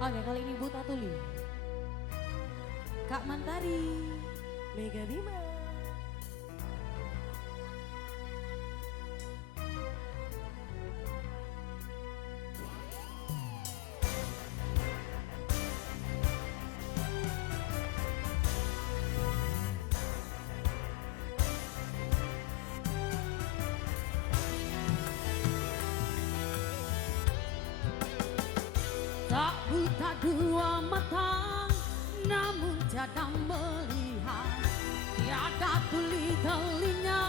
Oke, kali ini Buta Tuli, Kak Mantari, Mega Bima. tak buta dua mata, namun tiada melihat. Tiada tuli telinga,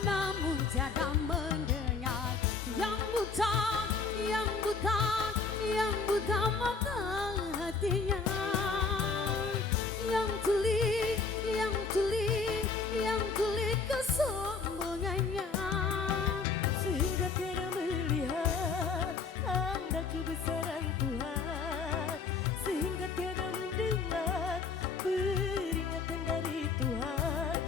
namun tiada mendengar. Yang buta, yang buta, yang buta mata hatinya. Yang tuli, yang tuli, yang tuli kesombongannya. Sehingga tiada melihat tanda kebesaran Tuhan, sehingga tiada mendengar peringatan dari Tuhan.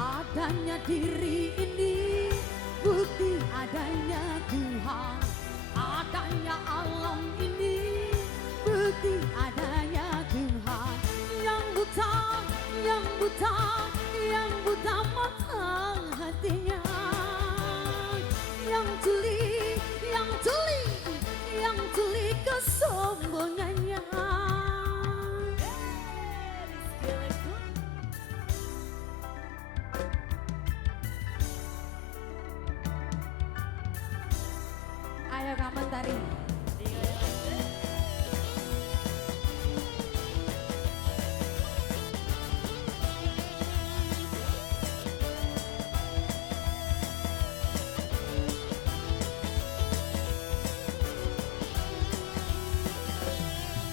Adanya diri ini bukti adanya Tuhan. Adanya alam ini bukti adanya Tuhan. Yang buta, yang buta, yang buta mata hatinya. Yang tuli, yang tuli, yang tuli kesombongannya. Ayo Kak Mantari.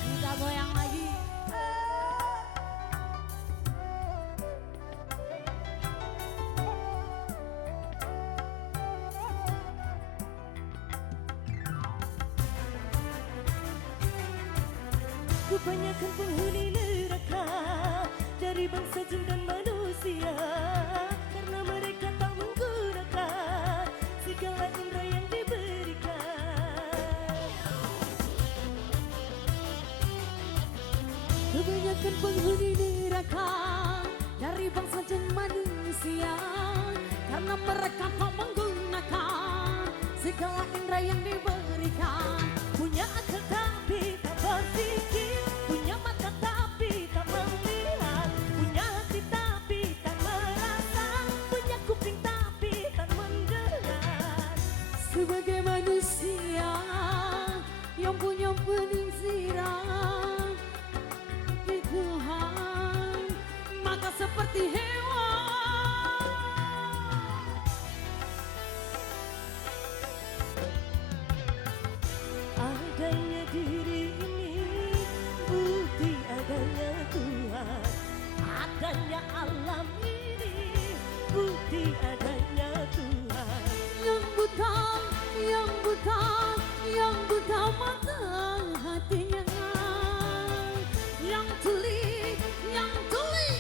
Kita goyang lagi. Kebanyakan penghuni neraka dari bangsa jin dan manusia, karena mereka tak menggunakan segala indera yang diberikan. Kebanyakan penghuni neraka dari bangsa jin manusia, karena mereka tak menggunakan segala indera yang diberikan. Punya akal tapi tak berpikir, punya mata tapi tak melihat, punya hati tapi tak merasa, punya kuping tapi tak mendengar. Sebagai manusia yang punya peningsiran di Tuhan, maka seperti hewan. Adanya diri ini bukti adanya Tuhan, adanya alam ini bukti adanya Tuhan. Yang buta, yang buta, yang buta mata hatinya. Yang tuli, yang tuli,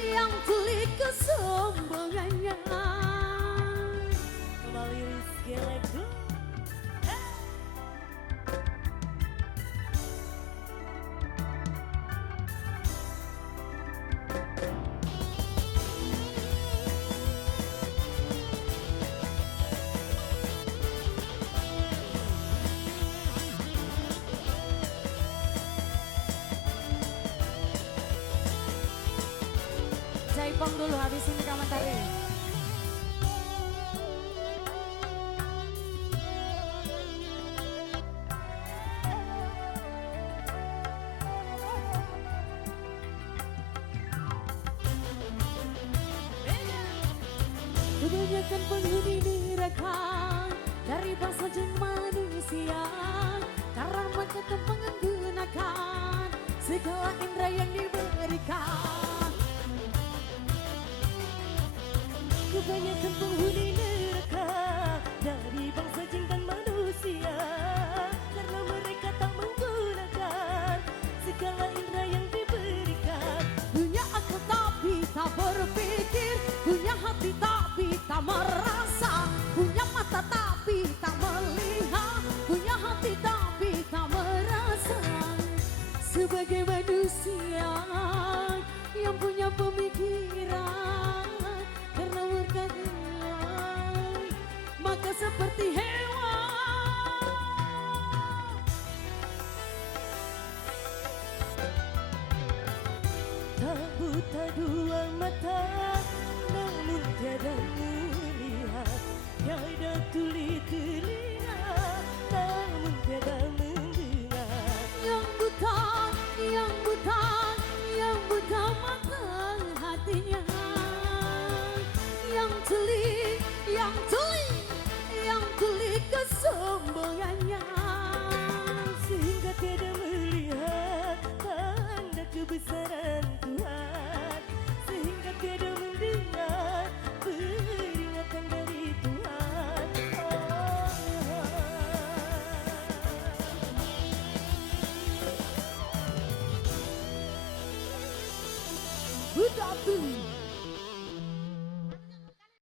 yang tuli kesombongannya. Kembali Rizky Lego. Jaipong dulu, habis ini Kak Mantari. Kebanyakan penghuni neraka dari bangsa jin manusia, karena mereka tak menggunakan segala indera yang diberikan. Kebanyakan penghuni neraka dari bangsa jin dan manusia, karena mereka tak menggunakan segala indera yang diberikan. Punya akal tapi tak berpikir, punya hati tapi tak merasa, punya mata yang tuli kesombongannya. Sehingga tiada melihat tanda kebesaran Tuhan, sehingga tiada mendengar peringatan dari Tuhan. Tetapi